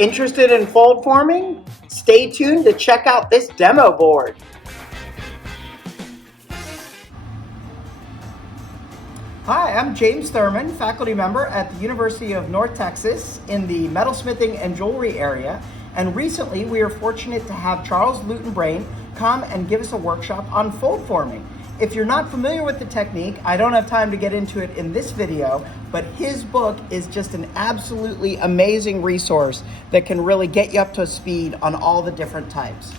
Interested in fold forming? Stay tuned to check out this demo board. Hi, I'm James Thurman, faculty member at the University of North Texas in the metalsmithing and jewelry area. And recently we are fortunate to have Charles Lewton-Brain come and give us a workshop on fold forming. If you're not familiar with the technique, I don't have time to get into it in this video, but his book is just an absolutely amazing resource that can really get you up to speed on all the different types.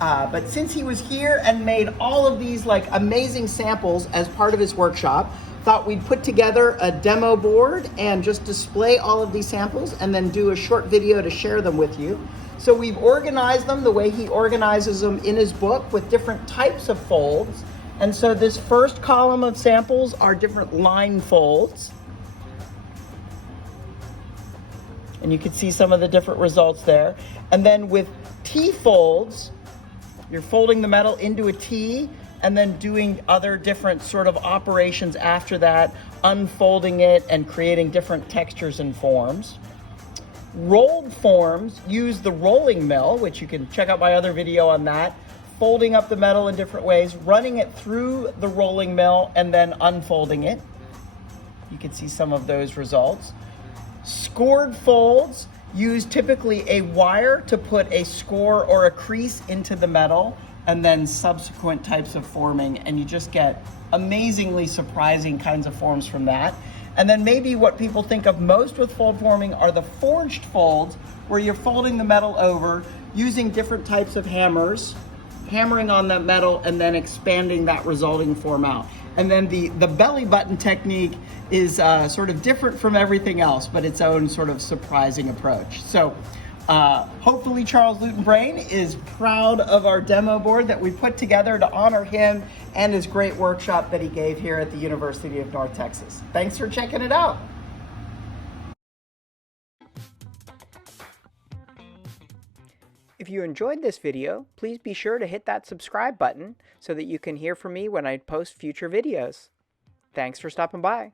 But since he was here and made all of these amazing samples as part of his workshop, thought we'd put together a demo board and just display all of these samples and then do a short video to share them with you. So we've organized them the way he organizes them in his book with different types of folds. And so this first column of samples are different line folds. And you can see some of the different results there. And then with T folds, you're folding the metal into a T and then doing other different sort of operations after that, unfolding it and creating different textures and forms. Rolled forms use the rolling mill, which you can check out my other video on that, folding up the metal in different ways, running it through the rolling mill and then unfolding it. You can see some of those results. Scored folds use typically a wire to put a score or a crease into the metal and then subsequent types of forming, and you just get amazingly surprising kinds of forms from that. And then maybe what people think of most with fold forming are the forged folds, where you're folding the metal over using different types of hammers, hammering on that metal and then expanding that resulting form out. And then the belly button technique is sort of different from everything else, but its own sort of surprising approach. So hopefully Charles Lewton-Brain is proud of our demo board that we put together to honor him and his great workshop that he gave here at the University of North Texas. Thanks for checking it out. If you enjoyed this video, please be sure to hit that subscribe button so that you can hear from me when I post future videos. Thanks for stopping by.